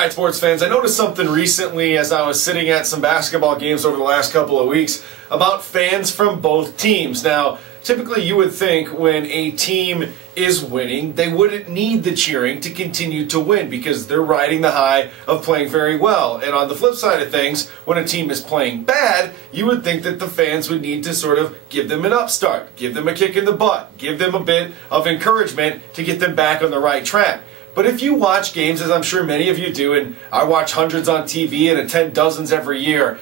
All right, sports fans, I noticed something recently as I was sitting at some basketball games over the last couple of weeks about fans from both teams. Now, typically you would think when a team is winning, they wouldn't need the cheering to continue to win because they're riding the high of playing very well. And on the flip side of things, when a team is playing bad, you would think that the fans would need to sort of give them an upstart, give them a kick in the butt, give them a bit of encouragement to get them back on the right track. But if you watch games, as I'm sure many of you do, and I watch hundreds on TV and attend dozens every year,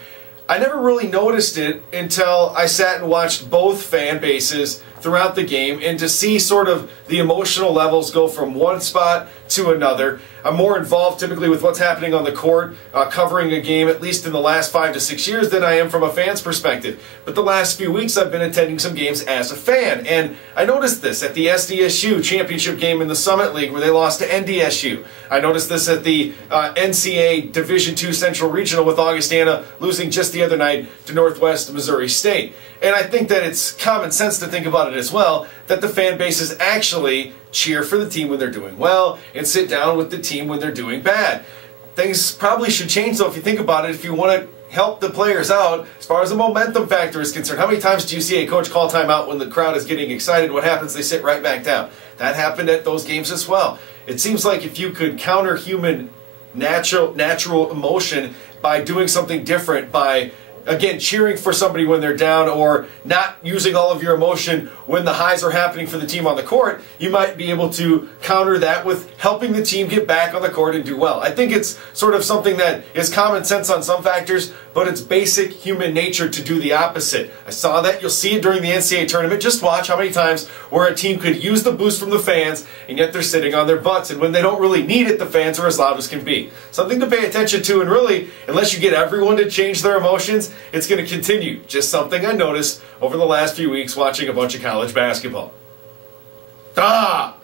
I never really noticed it until I sat and watched both fan bases throughout the game, and to see sort of the emotional levels go from one spot to another. I'm more involved typically with what's happening on the court, covering a game at least in the last 5 to 6 years than I am from a fan's perspective. But the last few weeks I've been attending some games as a fan, and I noticed this at the SDSU championship game in the Summit League where they lost to NDSU. I noticed this at the NCAA Division II Central Regional with Augustana losing just the other night to Northwest Missouri State. And I think that it's common sense to think about it as well, that the fan bases actually cheer for the team when they're doing well and sit down with the team when they're doing bad. Things probably should change though if you think about it, if you want to help the players out as far as the momentum factor is concerned. How many times do you see a coach call timeout when the crowd is getting excited? What happens? They sit right back down. That happened at those games as well. It seems like if you could counter human natural emotion by doing something different, by again, cheering for somebody when they're down or not using all of your emotion when the highs are happening for the team on the court, you might be able to counter that with helping the team get back on the court and do well. I think it's sort of something that is common sense on some factors, but it's basic human nature to do the opposite. I saw that. You'll see it during the NCAA tournament. Just watch how many times where a team could use the boost from the fans and yet they're sitting on their butts. And when they don't really need it, the fans are as loud as can be. Something to pay attention to, and really, unless you get everyone to change their emotions, it's going to continue. Just something I noticed over the last few weeks watching a bunch of college basketball. Ah!